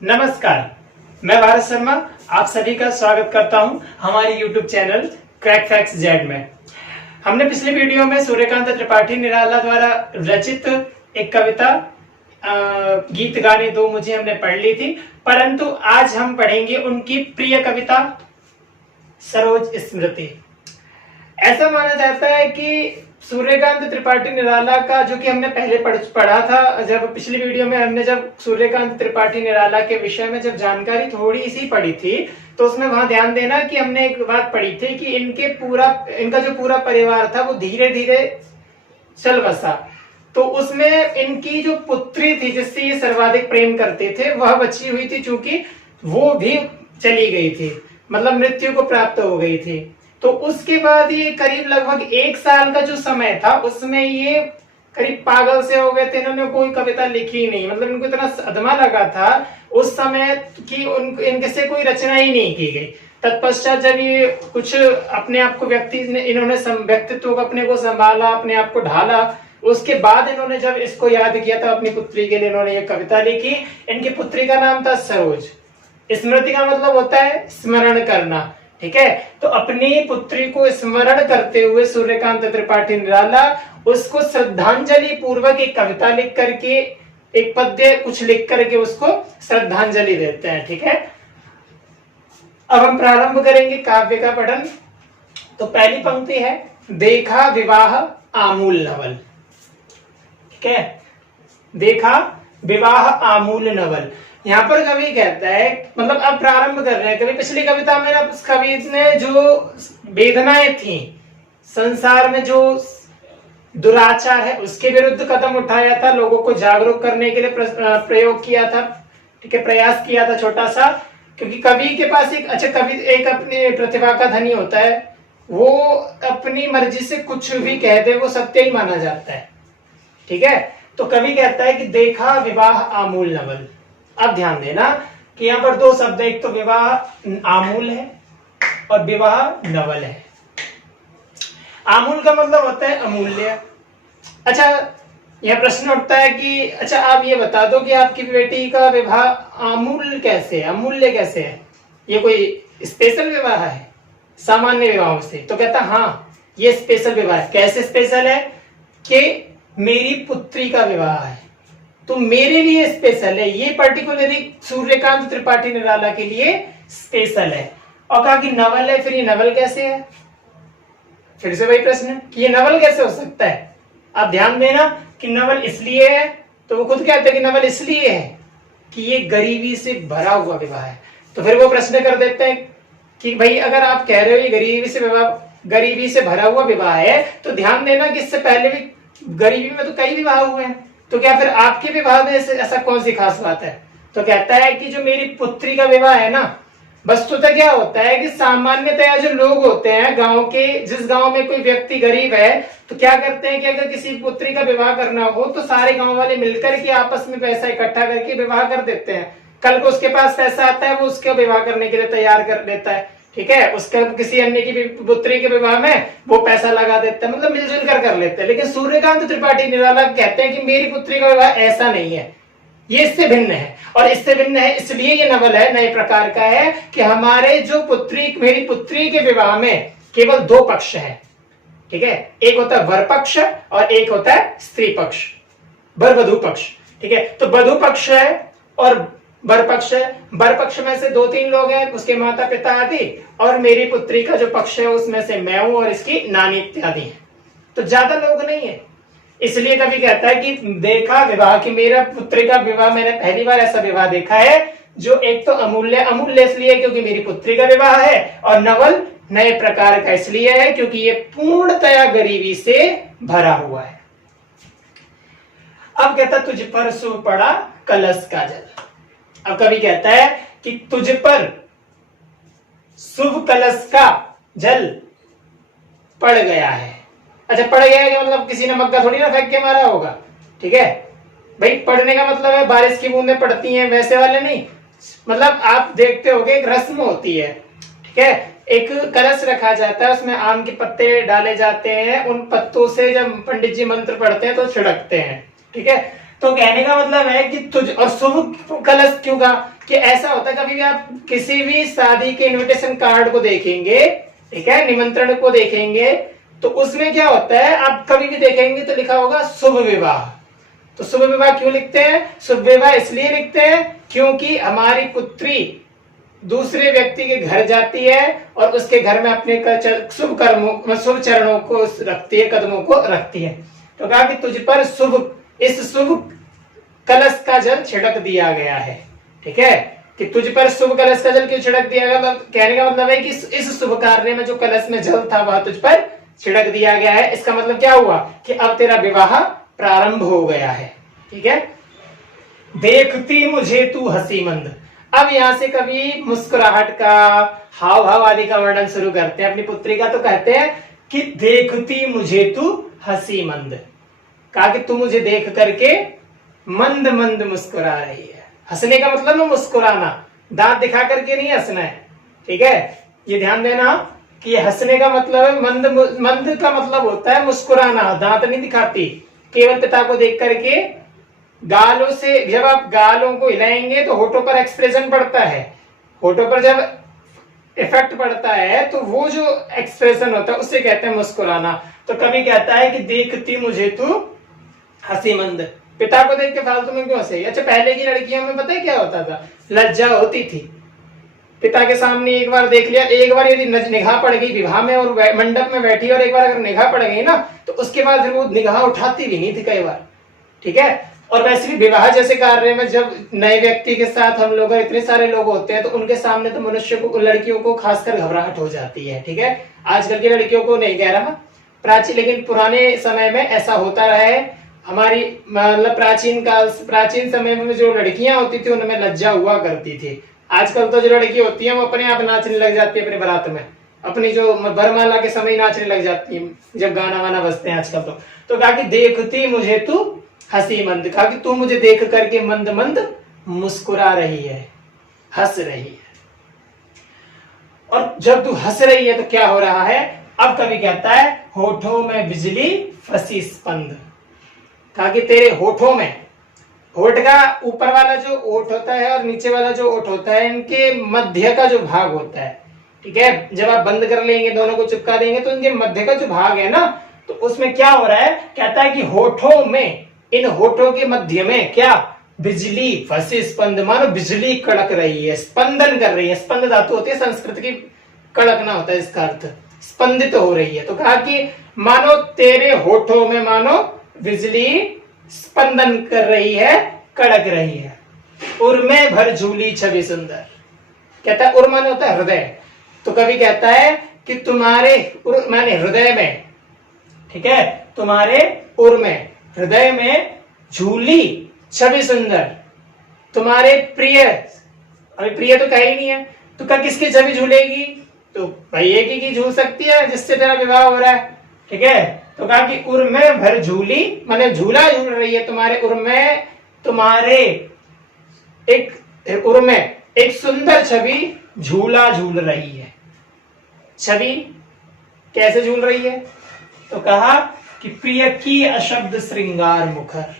नमस्कार, मैं भारत शर्मा आप सभी का स्वागत करता हूं हमारे YouTube channel crack facts Z में। हमने पिछले वीडियो में सूर्यकांत त्रिपाठी निराला द्वारा रचित एक कविता गीत गाने दो मुझे हमने पढ़ ली थी, परंतु आज हम पढ़ेंगे उनकी प्रिय कविता सरोज स्मृति। ऐसा माना जाता है कि सूर्यकांत त्रिपाठी निराला का, जो कि हमने पहले पढ़ा था, जब पिछली वीडियो में हमने जब सूर्यकांत त्रिपाठी निराला के विषय में जब जानकारी थोड़ी सी पढ़ी थी, तो उसमें वहां ध्यान देना कि हमने एक बात पढ़ी थी कि इनका जो पूरा परिवार था वो धीरे धीरे चल बसा। तो उसमें इनकी जो पुत्री थी जिससे ये सर्वाधिक प्रेम करते थे वह बची हुई थी, चूंकि वो भी चली गई थी, मतलब मृत्यु को प्राप्त हो गई थी। तो उसके बाद ये करीब लगभग 1 साल का जो समय था उसमें ये करीब पागल से हो गए थे। इन्होंने कोई कविता लिखी नहीं, मतलब इनको इतना सदमा लगा था उस समय कि इनके से कोई रचना ही नहीं की गई। तत्पश्चात जब ये कुछ अपने आप को इन्होंने व्यक्तित्व को अपने को संभाला, अपने आप को ढाला, उसके बाद इन्होंने जब इसको याद किया था अपनी पुत्री के लिए इन्होंने ये कविता लिखी। इनकी पुत्री का नाम था सरोज। स्मृति का मतलब होता है स्मरण करना, ठीक है। तो अपनी पुत्री को स्मरण करते हुए सूर्यकांत त्रिपाठी निराला उसको श्रद्धांजलि पूर्वक एक कविता लिख करके, एक पद्य कुछ लिख करके उसको श्रद्धांजलि देते हैं, ठीक है। अब हम प्रारंभ करेंगे काव्य का पठन। तो पहली पंक्ति है, देखा विवाह आमूल नवल, ठीक है। देखा विवाह आमूल नवल, यहाँ पर कवि कहता है, मतलब अब प्रारंभ कर रहे हैं कवि। पिछली कविता में उस कवि ने जो वेदनाएं थी, संसार में जो दुराचार है उसके विरुद्ध कदम उठाया था, लोगों को जागरूक करने के लिए प्रयोग किया था, ठीक है, प्रयास किया था छोटा सा। क्योंकि कवि के पास कवि एक अपनी प्रतिभा का धनी होता है, वो अपनी मर्जी से कुछ भी कह दे वो सत्य ही माना जाता है, ठीक है। तो कवि कहता है कि देखा विवाह आमूल नवल। अब ध्यान देना कि यहाँ पर 2 शब्द है, एक तो विवाह आमूल है और विवाह नवल है। आमूल का मतलब होता है अमूल्य। अच्छा, यह प्रश्न उठता है कि अच्छा आप ये बता दो कि आपकी बेटी का विवाह अमूल्य कैसे है, अमूल्य कैसे है? ये कोई स्पेशल विवाह है सामान्य विवाहों से? तो कहता हाँ ये स्पेशल विवाह है। कैसे स्पेशल है? कि मेरी पुत्री का विवाह है तो मेरे लिए स्पेशल है, ये पर्टिकुलरली सूर्यकांत त्रिपाठी निराला के लिए स्पेशल है। और कहा कि नवल है, फिर ये नवल कैसे है? फिर से वही प्रश्न कि ये नवल कैसे हो सकता है? आप ध्यान देना कि नवल इसलिए है, तो वो खुद कहते हैं कि नवल इसलिए है कि ये गरीबी से भरा हुआ विवाह है। तो फिर वो प्रश्न कर देते हैं कि भाई अगर आप कह रहे हो ये गरीबी से भरा हुआ विवाह है, तो ध्यान देना कि इससे पहले भी गरीबी में तो कई विवाह हुए हैं, तो क्या फिर आपके विवाह में ऐसा कौन सी खास बात है? तो कहता है कि जो मेरी पुत्री का विवाह है ना, वस्तुतः क्या होता है कि सामान्यतया जो लोग होते हैं गांव के, जिस गांव में कोई व्यक्ति गरीब है तो क्या करते हैं कि अगर किसी पुत्री का विवाह करना हो तो सारे गांव वाले मिलकर के आपस में पैसा इकट्ठा करके विवाह कर देते हैं। कल को उसके पास पैसा आता है, वो उसका विवाह करने के लिए तैयार कर देता है, ठीक है। उसका किसी अन्य की पुत्री के विवाह में वो पैसा लगा देता है, मतलब मिलजुल कर लेते हैं। लेकिन सूर्यकांत त्रिपाठी निराला कहते हैं कि मेरी पुत्री का विवाह ऐसा नहीं है, ये इससे भिन्न है। और इससे भिन्न है इसलिए ये नवल है, नए प्रकार का है कि मेरी पुत्री के विवाह में केवल 2 पक्ष है, ठीक है। एक होता है वर पक्ष और एक होता है स्त्री पक्ष, वर वधू पक्ष, ठीक है। तो वधू पक्ष है और वर पक्ष है। वर पक्ष में से 2-3 लोग हैं, उसके माता पिता आदि, और मेरी पुत्री का जो पक्ष है उसमें से मैं हूं और इसकी नानी इत्यादि है, तो ज्यादा लोग नहीं है। इसलिए कभी कहता है कि देखा विवाह, कि मेरा पुत्री का विवाह, मैंने पहली बार ऐसा विवाह देखा है जो एक तो अमूल्य इसलिए क्योंकि मेरी पुत्री का विवाह है, और नवल नए प्रकार का इसलिए है क्योंकि ये पूर्णतया गरीबी से भरा हुआ है। अब कहता तुझ पर सो पड़ा कलश का जल। अब कभी कहता है कि तुझ पर शुभ कलश का जल पड़ गया है। अच्छा, पड़ गया है मतलब किसी ने मग्गा थोड़ी ना फेंक के मारा होगा, ठीक है भाई। पड़ने का मतलब है बारिश की बूंदें पड़ती हैं, वैसे वाले नहीं। मतलब आप देखते होगे एक रस्म होती है, ठीक है। एक कलश रखा जाता है, उसमें आम के पत्ते डाले जाते हैं, उन पत्तों से जब पंडित जी मंत्र पढ़ते हैं तो छिड़कते हैं, ठीक है। तो कहने का मतलब है कि तुझ, और शुभ कलश क्यों कहा कि ऐसा होता है कभी भी आप किसी भी शादी के इनविटेशन कार्ड को देखेंगे, ठीक है, निमंत्रण को देखेंगे, तो उसमें क्या होता है, आप कभी भी देखेंगे तो लिखा होगा शुभ विवाह। तो शुभ विवाह क्यों लिखते हैं? शुभ विवाह इसलिए लिखते हैं क्योंकि हमारी पुत्री दूसरे व्यक्ति के घर जाती है और उसके घर में अपने शुभ कर्मों, शुभ चरणों को रखती है, कदमों को रखती है। तो कहा कि तुझ पर इस शुभ कलश का जल छिड़क दिया गया है, ठीक है, कि तुझ पर शुभ कलश का जल क्यों छिड़क दिया गया, मतलब कहने का मतलब है कि इस शुभ कार्य में जो कलश में जल था वह तुझ पर छिड़क दिया गया है। इसका मतलब क्या हुआ कि अब तेरा विवाह प्रारंभ हो गया है, ठीक है। देखती मुझे तू हंसी मंद, अब यहां से कभी मुस्कुराहट का, हाव भाव आदि का वर्णन शुरू करते हैं अपनी पुत्री का, तो कहते हैं कि देखती मुझे तू हंसी मंद, कहा कि तू मुझे देख करके मंद मंद मुस्कुरा रही है। हंसने का मतलब है मुस्कुराना, दांत दिखा करके नहीं हंसना है, ठीक है, ये ध्यान देना कि हंसने का मतलब है मंद, मंद का मतलब होता है मुस्कुराना, दांत नहीं दिखाती, केवल पिता को देख करके गालों से, जब आप गालों को हिलाएंगे तो होठों पर एक्सप्रेशन पड़ता है, होठों पर जब इफेक्ट पड़ता है तो वो जो एक्सप्रेशन होता है उससे कहते हैं मुस्कुराना। तो कभी कहता है कि देखती मुझे तू हंसी मंद, पिता को देख के फालतू में क्यों हंसे। अच्छा, पहले की लड़कियों में पता है क्या होता था, लज्जा होती थी, पिता के सामने एक बार देख लिया, एक बार यदि निगाह पड़ गई विवाह में और मंडप में बैठी और एक बार अगर निगाह पड़ गई ना तो उसके बाद फिर वो निगाह उठाती भी नहीं थी कई बार, ठीक है। और वैसे भी विवाह जैसे कार्य में जब नए व्यक्ति के साथ हम लोग इतने सारे लोग होते हैं तो उनके सामने तो मनुष्य को, लड़कियों को खासकर घबराहट हो जाती है, ठीक है। आजकल की लड़कियों को नहीं कह रहा प्राचीन, लेकिन पुराने समय में ऐसा होता रहा है। हमारी मतलब प्राचीन समय में जो लड़कियां होती थी उनमें लज्जा हुआ करती थी। आजकल तो जो लड़की होती है वो अपने आप नाचने लग जाती है अपने बारात में, अपनी जो वरमाला के समय नाचने लग जाती है जब गाना वाना बजते हैं आजकल। तो कहा कि देखती मुझे तू हंसी मंद, कहा कि तू मुझे देख करके मंद मंद मुस्कुरा रही है, हंस रही है। और जब तू हंस रही है तो क्या हो रहा है, अब कवि कहता है होठों में बिजली फंसी स्पंद, कहा कि तेरे होठों में, होठ का ऊपर वाला जो ओठ होता है और नीचे वाला जो ओठ होता है, इनके मध्य का जो भाग होता है, ठीक है, जब आप बंद कर लेंगे दोनों को चिपका देंगे तो इनके मध्य का जो भाग है ना, तो उसमें क्या हो रहा है, कहता है कि होठों में, इन होठों के मध्य में क्या, बिजली फंसी स्पंद, मानो बिजली कड़क रही है, स्पंदन कर रही है। स्पंद धातु होती है संस्कृत की, कड़कना होता है इसका अर्थ, स्पंदित हो रही है। तो कहा कि मानो तेरे होठों में मानो बिजली स्पंदन कर रही है, कड़क रही है। उर्मे भर झूली छवि सुंदर, कहता है उर्मन होता है हृदय, तो कभी कहता है कि तुम्हारे माने हृदय में, ठीक है, तुम्हारे उर में, हृदय में झूली छवि सुंदर, तुम्हारे प्रिय, अभी प्रिय तो कहीं नहीं है तो क्या किसकी छवि झूलेगी, तो भाई एक ही की झूल सकती है जिससे तेरा विवाह हो रहा है, ठीक है। तो कहा कि उर में भर झूली, माने झूला झूल रही है तुम्हारे उर में, तुम्हारे एक उर में एक सुंदर छवि झूला झूल रही है। छवि कैसे झूल रही है, तो कहा कि प्रिय की अशब्द श्रृंगार मुखर,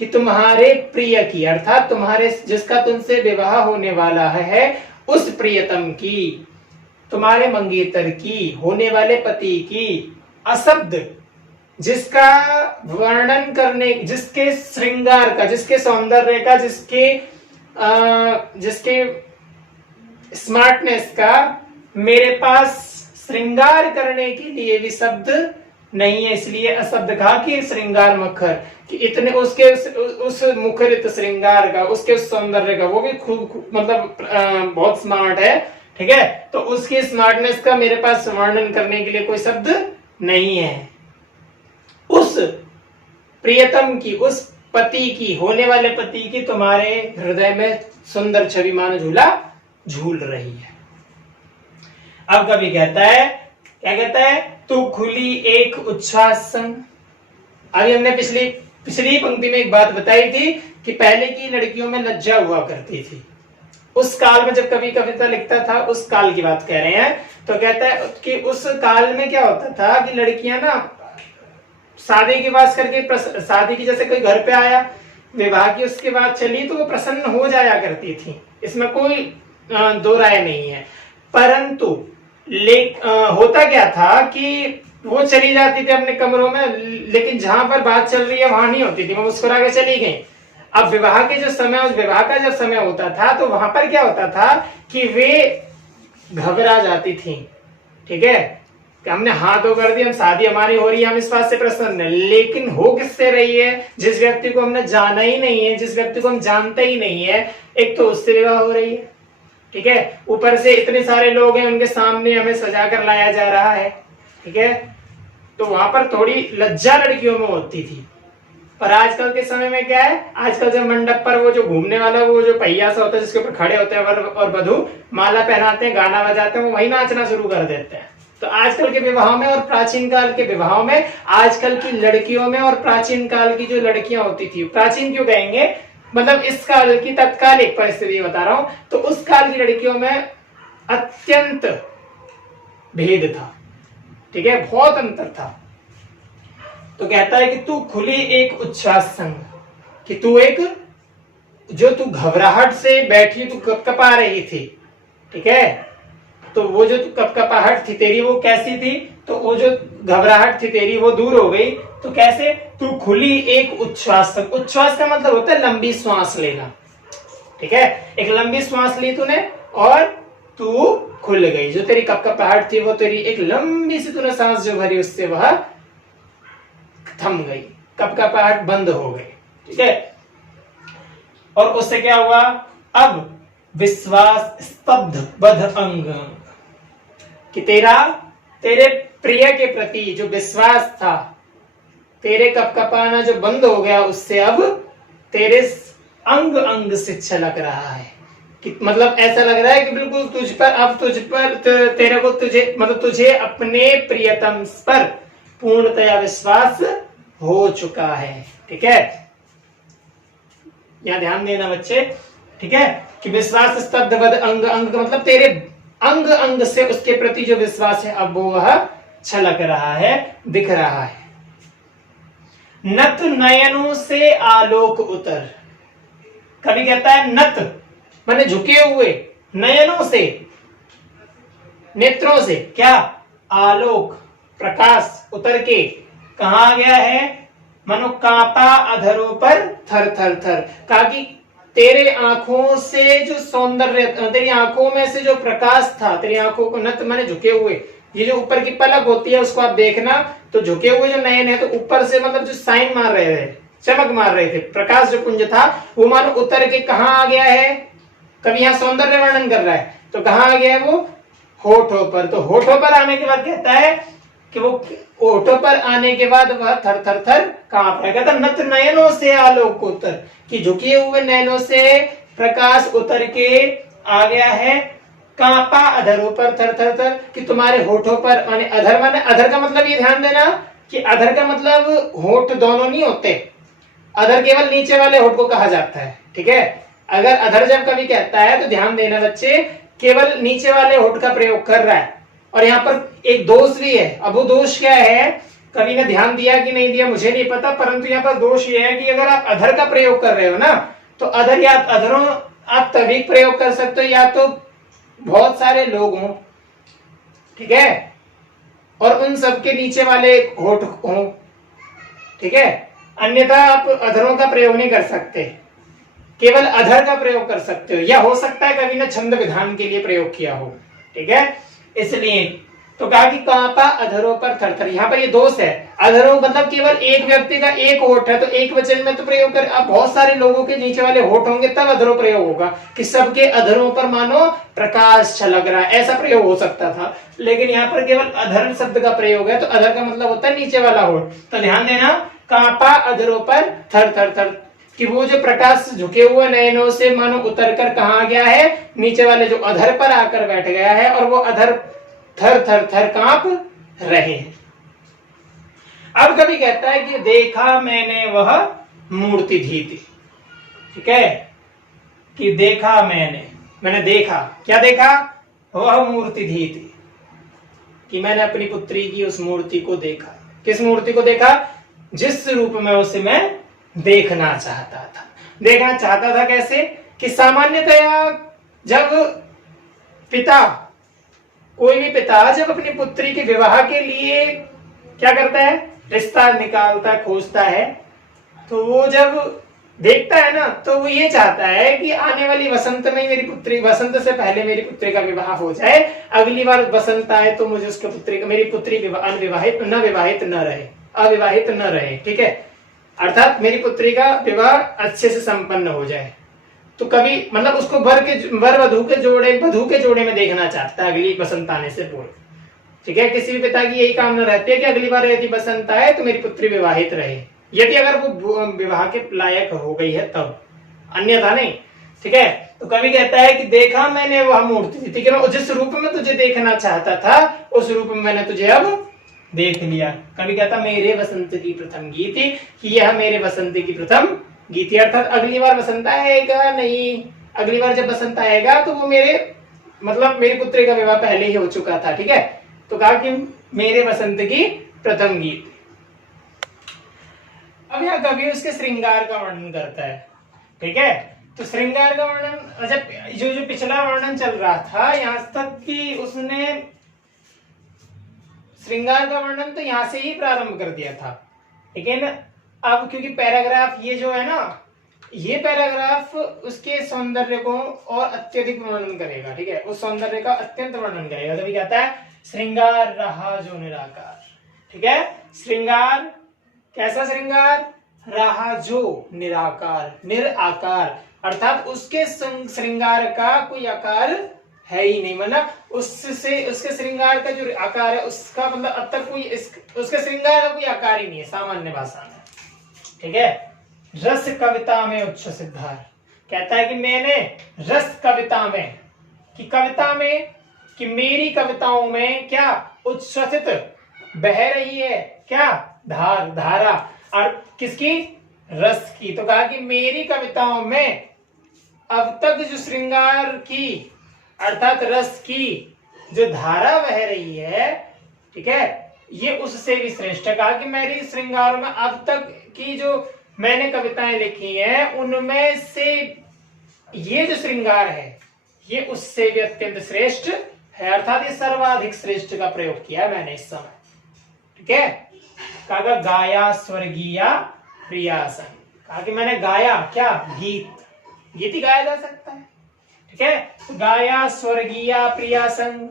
कि तुम्हारे प्रिय की अर्थात तुम्हारे जिसका तुमसे विवाह होने वाला है उस प्रियतम की, तुम्हारे मंगेतर की, होने वाले पति की अशब्द, जिसका वर्णन करने, जिसके श्रृंगार का, जिसके सौंदर्य का, जिसके स्मार्टनेस का मेरे पास श्रृंगार करने के लिए भी शब्द नहीं है, इसलिए अशब्द कहा कि श्रृंगार मुखर, कि इतने उसके उस मुखरित श्रृंगार का, उसके उस सौंदर्य का, वो भी खूब मतलब बहुत स्मार्ट है, ठीक है। तो उसकी स्मार्टनेस का मेरे पास वर्णन करने के लिए कोई शब्द नहीं है। उस प्रियतम की, उस पति की, होने वाले पति की तुम्हारे हृदय में सुंदर छवि मान झूला झूल रही है। अब कभी कहता है, क्या कहता है, तू खुली एक उच्छ्वास संग। अभी हमने पिछली पंक्ति में एक बात बताई थी कि पहले की लड़कियों में लज्जा हुआ करती थी, उस काल में जब कवि कविता लिखता था उस काल की बात कह रहे हैं। तो कहता है कि उस काल में क्या होता था कि लड़कियां ना शादी की बात करके, शादी की जैसे कोई घर पे आया विवाह की उसके बाद चली तो वो प्रसन्न हो जाया करती थी, इसमें कोई दो राय नहीं है। परंतु होता क्या था कि वो चली जाती थी अपने कमरों में, लेकिन जहां पर बात चल रही है वहां नहीं होती थी, वो मुस्कुरा के चली गई। अब विवाह के जो समय, उस विवाह का जब समय होता था तो वहां पर क्या होता था कि वे घबरा जाती थी। ठीक है, कि हमने हाथ धो कर दी, हम शादी हमारी हो रही है, हम इस बात से प्रसन्न है, लेकिन हो किससे रही है? जिस व्यक्ति को हमने जाना ही नहीं है, जिस व्यक्ति को हम जानते ही नहीं है, एक तो उससे विवाह हो रही है। ठीक है, ऊपर से इतने सारे लोग हैं, उनके सामने हमें सजा कर लाया जा रहा है। ठीक है, तो वहां पर थोड़ी लज्जा लड़कियों में होती थी। पर आजकल के समय में क्या है, आजकल जब मंडप पर वो जो घूमने वाला वो जो पहिया सा होता है जिसके ऊपर खड़े होते हैं वर और वधू, माला पहनाते हैं, गाना बजाते हैं, वो वही नाचना शुरू कर देते हैं। तो आजकल के विवाह में और प्राचीन काल के विवाहों में, आजकल की लड़कियों में और प्राचीन काल की जो लड़कियां होती थी, प्राचीन क्यों कहेंगे, मतलब इस काल की तत्कालिक परिस्थिति बता रहा हूं, तो उस काल की लड़कियों में अत्यंत भेद था। ठीक है, बहुत अंतर था। तो कहता है कि तू खुली एक उच्छ्वास संग, कि तू एक जो तू घबराहट से बैठी, तू कपकपा रही थी। ठीक है, तो वो जो तू कपकपाहट थी तेरी वो कैसी थी, तो वो जो घबराहट थी तेरी वो दूर हो गई। तो कैसे? तू खुली एक उच्छ्वास संग। उच्छ्वास का मतलब होता है लंबी श्वास लेना। ठीक है, एक लंबी श्वास ली तूने और तू खुल गई। जो तेरी कपकपाहट थी वो तेरी एक लंबी सी तूने सांस जो भरी उससे वह थम गई, कपकपाहट बंद हो गई। ठीक है, और उससे क्या हुआ? अब विश्वास स्तब्ध बध अंग, कि तेरे प्रिय के प्रति जो विश्वास था, तेरे कपकपाना जो बंद हो गया, उससे अब तेरे अंग अंग से छलक रहा है। कि मतलब ऐसा लग रहा है कि बिल्कुल तुझ पर तेरे को तुझे अपने प्रियतम पर पूर्णतया विश्वास हो चुका है। ठीक है, यहां ध्यान देना बच्चे। ठीक है, कि विश्वास स्तब्ध बद अंग अंग का मतलब तेरे अंग अंग से उसके प्रति जो विश्वास है अब वो वह छलक रहा है, दिख रहा है। नत नयनों से आलोक उतर, कभी कहता है नत माने झुके हुए, नयनों से, नेत्रों से क्या? आलोक प्रकाश उतर के कहा गया है? मनो कांपा अधरों पर थर थर थर, कहा कि तेरे आंखों से जो सौंदर्य, तेरी आंखों में से जो प्रकाश था, तेरी आंखों को नत माने झुके हुए, ये जो ऊपर की पलक होती है उसको आप देखना, तो झुके हुए जो नयन है, तो ऊपर से मतलब जो साइन मार रहे थे, चमक मार रहे थे, प्रकाश जो पुंज था वो मानो उतर के कहाँ आ गया है? कभी यहाँ सौंदर्य वर्णन कर रहा है, तो कहाँ आ गया है वो? होठों पर। तो होठों पर आने के बाद कहता है कि वो होठों पर आने के बाद वह थर थर थर कांप रहा। कहता नत नयनों से आलोक उतर, कि झुके हुए नयनों से प्रकाश उतर के आ गया है। कांपा अधरों पर थर थर थर, कि तुम्हारे होठों पर, अधर माने, अधर का मतलब ये ध्यान देना कि अधर का मतलब होठ दोनों नहीं होते, अधर केवल नीचे वाले होठ को कहा जाता है। ठीक है, अगर अधर जब कभी कहता है तो ध्यान देना बच्चे, केवल नीचे वाले होठ का प्रयोग कर रहा है। और यहाँ पर एक दोष भी है। अब वो दोष क्या है, कवि ने ध्यान दिया कि नहीं दिया मुझे नहीं पता, परंतु यहाँ पर दोष ये है कि अगर आप अधर का प्रयोग कर रहे हो ना, तो अधर या अधरों आप तभी प्रयोग कर सकते हो या तो बहुत सारे लोग हों, ठीक है, और उन सबके नीचे वाले होठ हों, ठीक है, अन्यथा आप अधरों का प्रयोग नहीं कर सकते, केवल अधर का प्रयोग कर सकते हो, या हो सकता है कवि ने छंद विधान के लिए प्रयोग किया हो। ठीक है, इसलिए तो कहा कि कांपा अधरों पर थरथर, यहाँ पर ये दोष है। अधरों मतलब केवल एक व्यक्ति का एक होठ है, तो एक वचन में तो प्रयोग कर, अब बहुत सारे लोगों के नीचे वाले होठ होंगे तब अधरों प्रयोग होगा, कि सबके अधरों पर मानो प्रकाश छलक रहा है, ऐसा प्रयोग हो सकता था। लेकिन यहाँ पर केवल अधर शब्द का प्रयोग है, तो अधर का मतलब होता है नीचे वाला होठ। तो ध्यान देना, कांपा अधरों पर थर थर थर, कि वो जो प्रकाश झुके हुए नयनों से मानो उतर कर कहा गया है, नीचे वाले जो अधर पर आकर बैठ गया है, और वो अधर थर थर थर कांप रहे। अब कभी कहता है कि देखा मैंने वह मूर्ति धीति, ठीक है, कि देखा मैंने देखा, क्या देखा? वह मूर्ति धीति, कि मैंने अपनी पुत्री की उस मूर्ति को देखा। किस मूर्ति को देखा? जिस रूप में उसे मैं देखना चाहता था। देखना चाहता था कैसे? कि सामान्यतया जब पिता, कोई भी पिता जब अपनी पुत्री के विवाह के लिए क्या करता है, रिश्ता निकालता, खोजता है, तो वो जब देखता है ना, तो वो ये चाहता है कि आने वाली वसंत में मेरी पुत्री, वसंत से पहले मेरी पुत्री का विवाह हो जाए, अगली बार वसंत आए तो मुझे उसके पुत्री का, मेरी पुत्री अविवाहित न रहे, अविवाहित न रहे, ठीक है, अर्थात मेरी पुत्री का विवाह अच्छे से संपन्न हो जाए। तो कभी मतलब उसको वर वधू के जोड़े में देखना चाहता है अगली बसंत आने से पूर्व, ठीक है। किसी भी पिता की यही कामना रहती है कि अगली बार यदि बसंत आए तो मेरी पुत्री विवाहित रहे, यदि अगर वो विवाह के लायक हो गई है तब, अन्यथा नहीं, ठीक है। तो कवि कहता है कि देखा मैंने वह मूर्ति, ठीक है, जिस रूप में तुझे देखना चाहता था उस रूप में मैंने तुझे अब देख लिया। कवि कहता मेरे वसंत की प्रथम गीति, कि यह मेरे वसंत की प्रथम गीति, अर्थात अगली बार बसंत आएगा नहीं, अगली बार जब बसंत आएगा तो वो मेरे मतलब मेरी पुत्री का विवाह पहले ही हो चुका था, ठीक है। तो कहा कि मेरे वसंत की प्रथम गीत। अब यहाँ कवि उसके श्रृंगार का वर्णन करता है, ठीक है। तो श्रृंगार का वर्णन, अच्छा जो पिछला वर्णन चल रहा था यहां तक कि उसने श्रृंगार का वर्णन तो यहां से ही प्रारंभ कर दिया था, ठीक है ना। अब क्योंकि पैराग्राफ ये जो है ना, ये पैराग्राफ उसके सौंदर्य को और अत्यधिक वर्णन करेगा, ठीक है, उस सौंदर्य का अत्यंत वर्णन करेगा। तभी कहता है श्रृंगार रहा जो निराकार, ठीक है। श्रृंगार कैसा श्रृंगार? रहा जो निराकार, निराकार, अर्थात उसके श्रृंगार का कोई आकार है ही नहीं, मतलब उससे उसके श्रृंगार का जो आकार है उसका मतलब अब तक कोई उसके श्रृंगार का कोई आकार ही नहीं है सामान्य भाषा में, ठीक है। रस कविता में उच्च सिद्धार, कहता है कि मैंने रस कविता में, कि कविता में, कि मेरी कविताओं में क्या उच्छ्वसित बह रही है, क्या धारा, और किसकी? रस की। तो कहा कि मेरी कविताओं में अब तक जो श्रृंगार की अर्थात रस की जो धारा बह रही है, ठीक है, ये उससे भी श्रेष्ठ। कहा कि मेरी श्रृंगारों में अब तक की जो मैंने कविताएं लिखी हैं उनमें से ये जो श्रृंगार है ये उससे भी अत्यंत श्रेष्ठ है, अर्थात ये सर्वाधिक श्रेष्ठ का प्रयोग किया मैंने इस समय, ठीक है। कहा गाया स्वर्गीय प्रियासन, कहा कि मैंने गाया क्या? गीत, गीत ही गाया जा सकता है, ठीक है। तो गाया स्वर्गीय प्रियासन,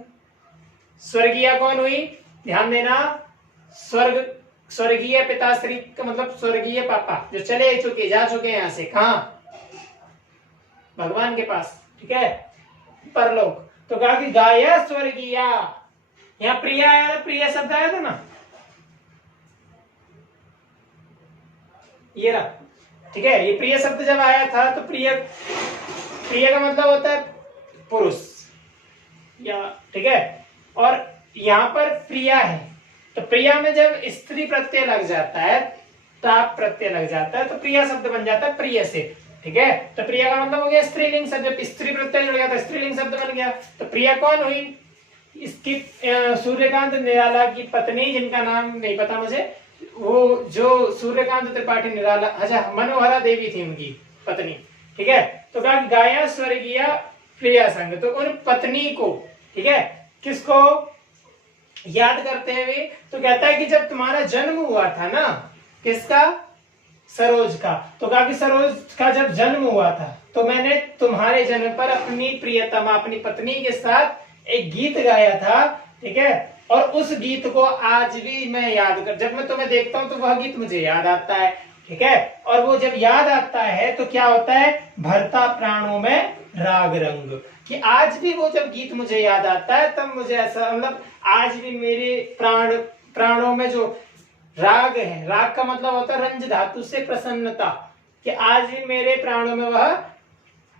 स्वर्गीय कौन हुई? ध्यान देना, स्वर्गीय पिताश्री का मतलब स्वर्गीय पापा जो जा चुके यहां से, कहा? भगवान के पास, ठीक है, परलोक। तो कहा कि गाया स्वर्गीय, यहाँ प्रिया आया ना, प्रिय शब्द आया था ना, ये रहा, ठीक है। ये प्रिय शब्द जब आया था तो प्रिय का मतलब होता है पुरुष, या ठीक है, और यहाँ पर प्रिया है, तो प्रिया में जब स्त्री प्रत्यय लग जाता है, ताप प्रत्यय लग जाता है, तो प्रिया शब्द बन जाता है प्रिय से, ठीक है। तो प्रिया का मतलब हो गया स्त्रीलिंग शब्द, जब स्त्री प्रत्यय जुड़ गया तो स्त्रीलिंग शब्द बन गया। तो प्रिया कौन हुई? इसकी सूर्यकांत निराला की पत्नी, जिनका नाम नहीं पता मुझे, वो जो सूर्यकांत त्रिपाठी निराला, अच्छा मनोहरा देवी थी उनकी पत्नी, ठीक है। तो कहा गाया स्वर्गीय प्रिया संग, तो उन पत्नी को, ठीक है, किसको याद करते हुए, तो कहता है कि जब तुम्हारा जन्म हुआ था ना, किसका? सरोज का। तो कहा कि सरोज का जब जन्म हुआ था तो मैंने तुम्हारे जन्म पर अपनी प्रियतमा, अपनी पत्नी के साथ एक गीत गाया था, ठीक है, और उस गीत को आज भी मैं याद कर, जब मैं तुम्हें देखता हूं तो वह गीत मुझे याद आता है, ठीक है। और वो जब याद आता है तो क्या होता है? भरता प्राणों में राग रंग, कि आज भी वो जब गीत मुझे याद आता है तब मुझे ऐसा मतलब आज भी मेरे प्राणों में जो राग है, राग का मतलब होता है रंज धातु से प्रसन्नता, कि आज भी मेरे प्राणों में वह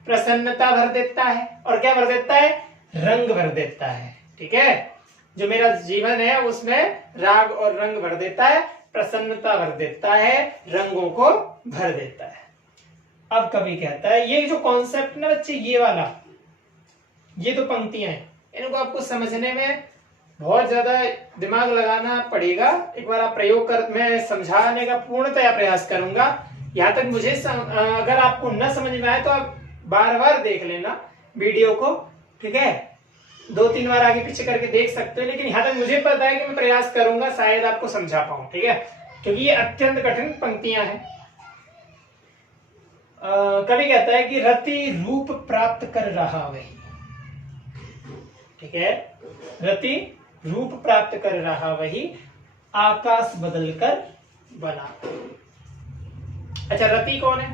प्रसन्नता भर देता है, और क्या भर देता है? रंग भर देता है, ठीक है। जो मेरा जीवन है उसमें राग और रंग भर देता है, प्रसन्नता भर देता है, रंगों को भर देता है। अब कवि कहता है, ये जो कॉन्सेप्ट ना बच्चे, ये वाला, ये तो पंक्तियां हैं, इनको आपको समझने में बहुत ज्यादा दिमाग लगाना पड़ेगा। एक बार आप प्रयोग कर, मैं समझाने का पूर्णतया प्रयास करूंगा, यहाँ तक मुझे अगर आपको न समझ में आए तो आप बार बार देख लेना वीडियो को, ठीक है, 2-3 बार आगे पीछे करके देख सकते हो, लेकिन यहाँ तक मुझे पता है कि मैं प्रयास करूंगा शायद आपको समझा पाऊं, ठीक है, क्योंकि ये अत्यंत कठिन पंक्तियां हैं। कवि कहता है कि रति रूप प्राप्त कर रहा वही, ठीक है, रति रूप प्राप्त कर रहा वही आकाश बदलकर बना। अच्छा, रति कौन है?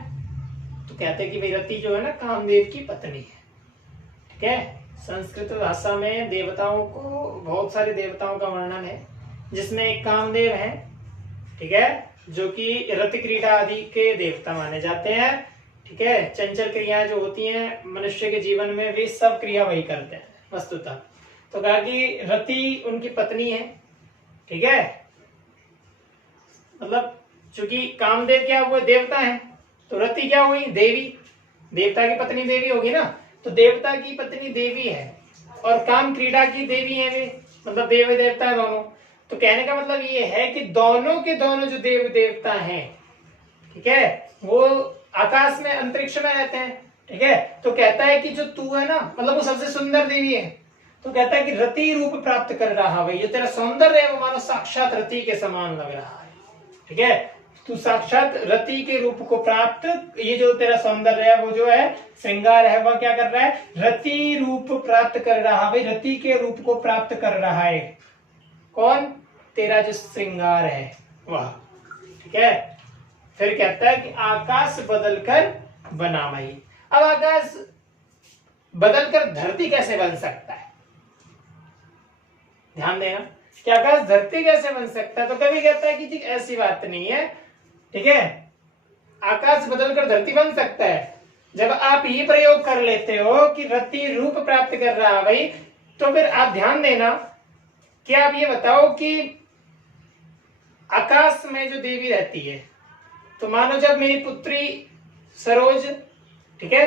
तो कहते हैं कि भाई रति जो है ना कामदेव की पत्नी है, ठीक है। संस्कृत भाषा में देवताओं को, बहुत सारे देवताओं का वर्णन है, जिसमें एक कामदेव है, ठीक है, जो कि रति क्रीड़ा आदि के देवता माने जाते हैं, ठीक है। चंचल क्रियाएं जो होती हैं मनुष्य के जीवन में, वे सब क्रिया वही करते हैं वस्तुतः। तो कहा कि रति उनकी पत्नी है, ठीक है, मतलब चूंकि कामदेव क्या हुए, देवता है, तो रति क्या हुई, देवी, देवता की पत्नी देवी होगी ना, तो देवता की पत्नी देवी है और काम क्रीड़ा की देवी है वे, मतलब देव देवता है दोनों। तो कहने का मतलब ये है कि दोनों के दोनों जो देव देवता हैं, ठीक है, वो आकाश में अंतरिक्ष में रहते हैं, ठीक है। तो कहता है कि जो तू है ना, मतलब वो सबसे सुंदर देवी है, तो कहता है कि रति रूप प्राप्त कर रहा है, ये तेरा सौंदर्य है वो मानो साक्षात रति के समान लग रहा है, ठीक है। तू साक्षात रति के रूप को प्राप्त, ये जो तेरा सौंदर्य है वो जो है श्रृंगार है, वह क्या कर रहा है, रति रूप प्राप्त कर रहा है, रति के रूप को प्राप्त कर रहा है। कौन? तेरा जो श्रृंगार है वह, ठीक है। फिर कहता है कि आकाश बदलकर बना मई। अब आकाश बदलकर धरती कैसे बन सकता है? ध्यान देना कि आकाश धरती कैसे बन सकता है। तो कभी कहता है कि जी ऐसी बात नहीं है, ठीक है, आकाश बदलकर धरती बन सकता है जब आप ये प्रयोग कर लेते हो कि रति रूप प्राप्त कर रहा है भाई। तो फिर आप ध्यान देना कि आप ये बताओ कि आकाश में जो देवी रहती है, तो मानो जब मेरी पुत्री सरोज, ठीक है,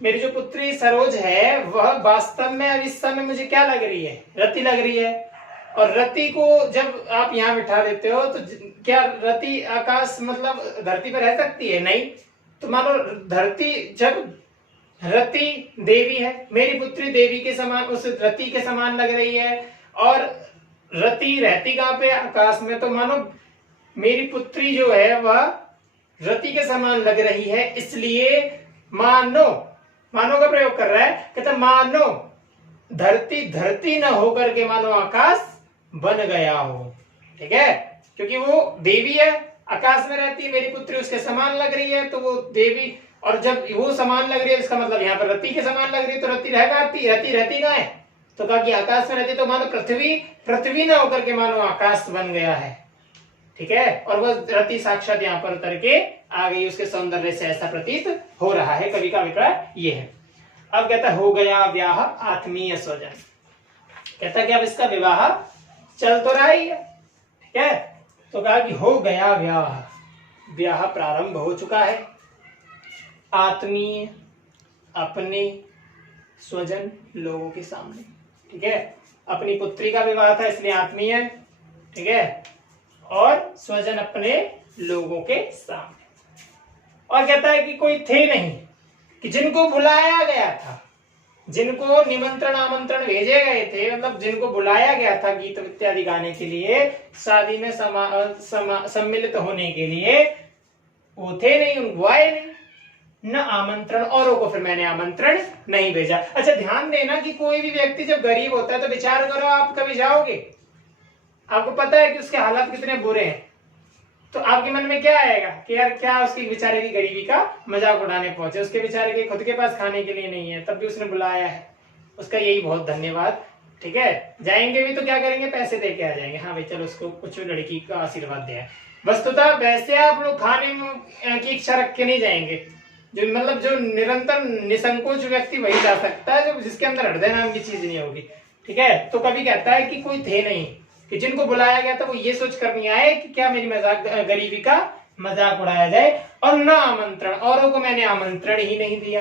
मेरी जो पुत्री सरोज है वह वास्तव में अब इस समय मुझे क्या लग रही है, रति लग रही है। और रति को जब आप यहाँ बिठा देते हो तो क्या रति आकाश मतलब धरती पर रह सकती है? नहीं। तो मानो धरती जब रति देवी है, मेरी पुत्री देवी के समान, उस रति के समान लग रही है, और रति रहती कहाँ पे? आकाश में। तो मानो मेरी पुत्री जो है वह रति के समान लग रही है, इसलिए मानो, मानो का प्रयोग कर रहा है, कहता मानो धरती धरती न होकर के मानो आकाश बन गया हो, ठीक है, क्योंकि वो देवी है, आकाश में रहती है, मेरी पुत्री उसके समान लग रही है, तो वो देवी, और जब वो समान लग रही है इसका मतलब यहाँ पर रति के समान लग रही है, तो रति रह जाती, रति रहती कहाँ है? तो कहा कि आकाश में रहती, तो मानो पृथ्वी पृथ्वी न होकर के मानो आकाश बन गया है, ठीक है, और वह रति साक्षात यहाँ पर उतर के आ गई, उसके सौंदर्य से ऐसा प्रतीत हो रहा है। कवि का अभिप्राय ये है। अब कहता हो गया व्याह आत्मीय स्वजन, कहता कि अब इसका विवाह चल तो रहा ही है, ठीक है। तो कहा कि हो गया व्याह, ब्याह प्रारंभ हो चुका है, आत्मीय अपने स्वजन लोगों के सामने, ठीक है, अपनी पुत्री का विवाह था इसलिए आत्मीय, ठीक है, और स्वजन अपने लोगों के सामने। और कहता है कि कोई थे नहीं कि जिनको बुलाया गया था, जिनको निमंत्रण आमंत्रण भेजे गए थे, मतलब जिनको बुलाया गया था गीत इत्यादि गाने के लिए, शादी में सम्मिलित होने के लिए, वो थे नहीं, उनको आए नहीं, न आमंत्रण, औरों को फिर मैंने आमंत्रण नहीं भेजा। अच्छा ध्यान देना कि कोई भी व्यक्ति जब गरीब होता है तो विचार करो आप कभी जाओगे, आपको पता है कि उसके हालात कितने बुरे हैं, तो आपके मन में क्या आएगा कि यार क्या उसकी बेचारे की गरीबी का मजाक उड़ाने पहुंचे, उसके बेचारे के खुद के पास खाने के लिए नहीं है, तब भी उसने बुलाया है, उसका यही बहुत धन्यवाद, ठीक है। जाएंगे भी तो क्या करेंगे, पैसे दे के आ जाएंगे, हाँ भाई चलो उसको कुछ लड़की का आशीर्वाद दिया। वस्तुतः वैसे आप लोग खाने की इच्छा रख के नहीं जाएंगे, जो मतलब जो निरंतर निसंकोच व्यक्ति वही जा सकता है, जो जिसके अंदर हृदय नाम की चीज नहीं होगी, ठीक है। तो कभी कहता है कि कोई थे नहीं कि जिनको बुलाया गया था वो ये सोच कर नहीं आए कि क्या मेरी मजाक गरीबी का मजाक उड़ाया जाए, और न आमंत्रण, औरों को मैंने आमंत्रण ही नहीं दिया।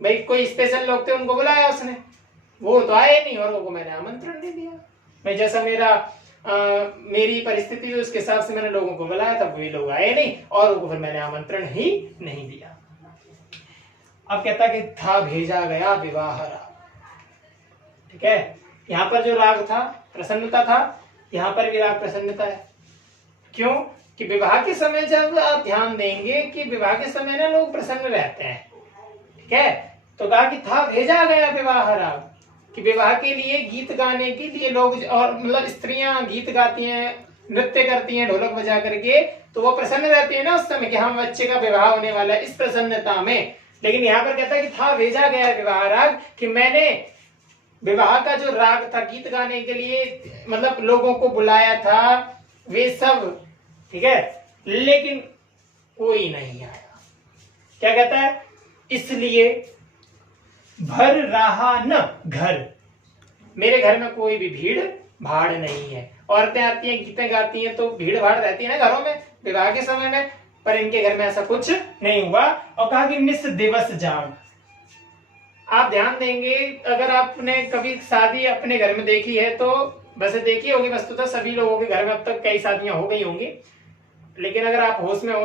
भाई कोई स्पेशल लोग थे उनको बुलाया उसने, वो तो आए नहीं, औरों को मैंने आमंत्रण नहीं दिया। भाई जैसा मेरा मेरी परिस्थिति हुई उसके हिसाब से मैंने लोगों को बुलाया, तब वे लोग आए नहीं और उनको फिर मैंने आमंत्रण ही नहीं दिया। अब कहता कि था भेजा गया विवाह राग। ठीक है, यहाँ पर जो राग था प्रसन्नता था, यहाँ पर भी राग प्रसन्नता है। क्यों कि विवाह के समय जब आप ध्यान देंगे कि विवाह के समय ना लोग प्रसन्न रहते हैं। ठीक है, तो कहा कि था भेजा गया विवाह राग, कि विवाह के लिए गीत गाने के लिए लोग, और मतलब स्त्रियां गीत गाती हैं, नृत्य करती हैं ढोलक बजा करके, तो वो प्रसन्न रहती है ना उस समय कि हम बच्चे का विवाह होने वाला है, इस प्रसन्नता में। लेकिन यहाँ पर कहता है कि था भेजा गया विवाह राग, कि मैंने विवाह का जो राग था गीत गाने के लिए मतलब लोगों को बुलाया था वे सब, ठीक है, लेकिन कोई नहीं आया। क्या कहता है, इसलिए भर रहा न घर, मेरे घर में कोई भी भीड़ भाड़ नहीं है। औरतें आती हैं गीतें गाती हैं तो भीड़ भाड़ रहती है ना घरों में विवाह के समय में, पर इनके घर में ऐसा कुछ नहीं हुआ। और कहा कि निस दिवस जाग। आप ध्यान देंगे, अगर आपने कभी शादी अपने घर में देखी है तो वैसे देखी होगी, वस्तुतः सभी लोगों के घर में अब तक कई शादियां हो गई होंगी, लेकिन अगर आप होश में हो,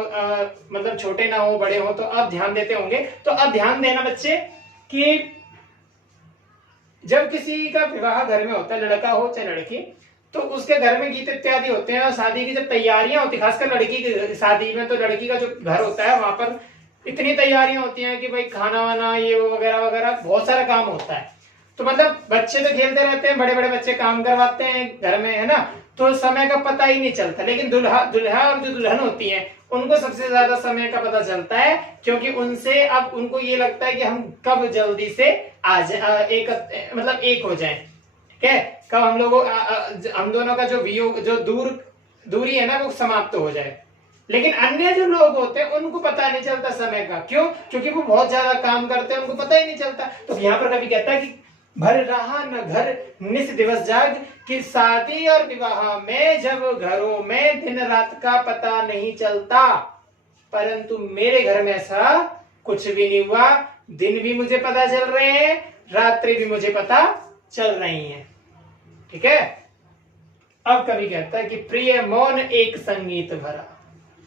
मतलब छोटे ना हो बड़े हो तो अब ध्यान देते होंगे। तो अब ध्यान देना बच्चे कि जब किसी का विवाह घर में होता है, लड़का हो चाहे लड़की, तो उसके घर में गीत इत्यादि होते हैं। और शादी की जब तैयारियां होती है, खासकर लड़की की शादी में, तो लड़की का जो घर होता है वहां पर इतनी तैयारियां होती हैं कि भाई खाना वाना ये वो वगैरह वगैरह बहुत सारा काम होता है। तो मतलब बच्चे तो खेलते रहते हैं, बड़े बड़े बच्चे काम करवाते हैं घर में, है ना, तो समय का पता ही नहीं चलता। लेकिन दूल्हा और जो दुल्हन होती है उनको सबसे ज्यादा समय का पता चलता है, क्योंकि उनसे अब उनको ये लगता है कि हम कब जल्दी से एक हो जाएं। ठीक है, कब हम लोगों हम दोनों का जो वियोग, जो दूरी है ना, वो समाप्त हो जाए। लेकिन अन्य जो लोग होते हैं उनको पता नहीं चलता समय का। क्यों? क्योंकि वो बहुत ज्यादा काम करते हैं, उनको पता ही नहीं चलता। तो यहाँ पर कभी कहता है कि भर रहा न घर निस दिवस जाग, कि शादी और विवाह में जब घरों में दिन रात का पता नहीं चलता, परंतु मेरे घर में ऐसा कुछ भी नहीं हुआ। दिन भी मुझे पता चल रहे हैं, रात्रि भी मुझे पता चल रही है। ठीक है, अब कवि कहता है कि प्रिय मौन एक संगीत भरा,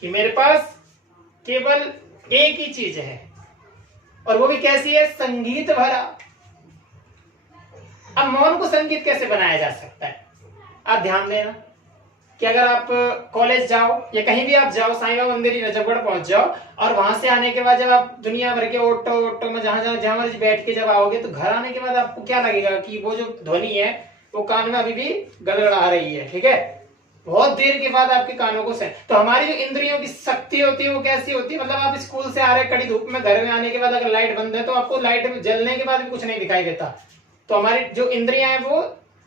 कि मेरे पास केवल एक ही चीज है, और वो भी कैसी है, संगीत भरा। अब मौन को संगीत कैसे बनाया जा सकता है? आप ध्यान देना कि अगर आप कॉलेज जाओ या कहीं भी आप जाओ, साईं बाबा मंदिर नजफगढ़ पहुंच जाओ, और वहां से आने के बाद जब आप दुनिया भर के ऑटो में जहां मर्जी बैठ के जब आओगे, तो घर आने के बाद आपको क्या लगेगा कि वो जो ध्वनि है वो कान में अभी भी गड़गड़ा रही है। ठीक है, बहुत देर के बाद आपके कानों को तो हमारी जो इंद्रियों की शक्ति होती है वो कैसी होती है, मतलब आप स्कूल से आ रहे कड़ी धूप में, घर में आने के बाद अगर लाइट बंद है तो आपको लाइट जलने के बाद भी कुछ नहीं दिखाई देता। तो हमारी जो इंद्रियां हैं वो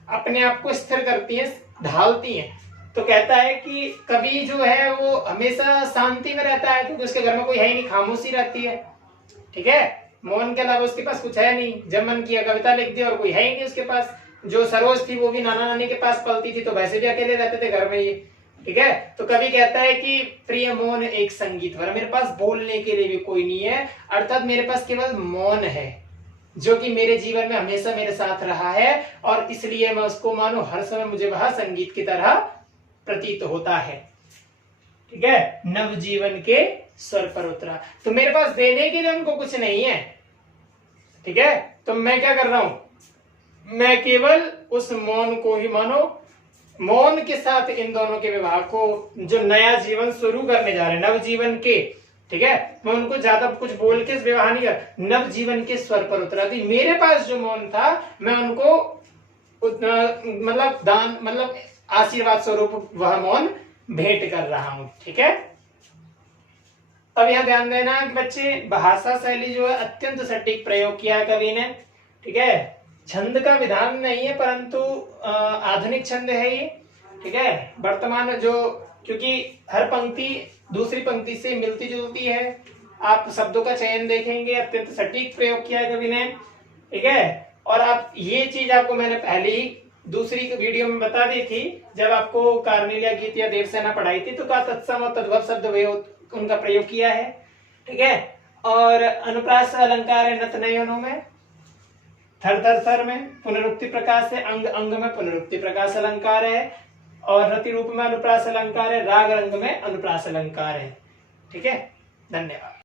अपने आप को स्थिर करती हैं, ढालती हैं। तो कहता है कि कवि जो है वो हमेशा शांति में रहता है, क्योंकि उसके घर में कोई है ही नहीं, खामोशी रहती है। ठीक है, मौन के अलावा उसके पास कुछ है नहीं। जब मन किया कविता लिख दी, और कोई है ही नहीं उसके पास। जो सरोज थी वो भी नाना नानी के पास पलती थी, तो वैसे भी अकेले रहते थे घर में ये। ठीक है, तो कवि कहता है कि प्रिय मौन एक संगीत भरा, मेरे पास बोलने के लिए भी कोई नहीं है, अर्थात मेरे पास केवल मौन है, जो कि मेरे जीवन में हमेशा मेरे साथ रहा है, और इसलिए मैं उसको मानो हर समय मुझे वह संगीत की तरह प्रतीत होता है। ठीक है, नव जीवन के स्वर पर उतरा। तो मेरे पास देने के लिए उनको कुछ नहीं है। ठीक है, तो मैं क्या कर रहा हूं, मैं केवल उस मौन को ही, मानो मौन के साथ इन दोनों के विवाह को, जो नया जीवन शुरू करने जा रहे हैं, नव जीवन के, ठीक है, मैं उनको ज्यादा कुछ बोल के विवाह नहीं कर, नव जीवन के स्वर पर उतरा थी। मेरे पास जो मौन था मैं उनको मतलब दान, मतलब आशीर्वाद स्वरूप वह मौन भेंट कर रहा हूं। ठीक है, अब यहां ध्यान देना कि बच्चे भाषा शैली जो है अत्यंत सटीक प्रयोग किया है कवि ने। ठीक है, छंद का विधान नहीं है, परंतु आधुनिक छंद है ये। ठीक है, वर्तमान जो, क्योंकि हर पंक्ति दूसरी पंक्ति से मिलती जुलती है। आप शब्दों का चयन देखेंगे, अत्यंत सटीक प्रयोग किया है कवि ने। ठीक है, और आप ये चीज आपको मैंने पहले ही दूसरी वीडियो में बता दी थी, जब आपको कार्नेलिया गीत या देवसेना पढ़ाई थी, तो का तत्सम और तद्भव शब्द वे उनका प्रयोग किया है। ठीक है, और अनुप्रास अलंकार है नत नयनों में, थर थर थर में पुनरुक्ति प्रकाश है, अंग अंग में पुनरुक्ति प्रकाश अलंकार है, और रति रूप में अनुप्रास अलंकार है, राग रंग में अनुप्रास अलंकार है। ठीक है, धन्यवाद।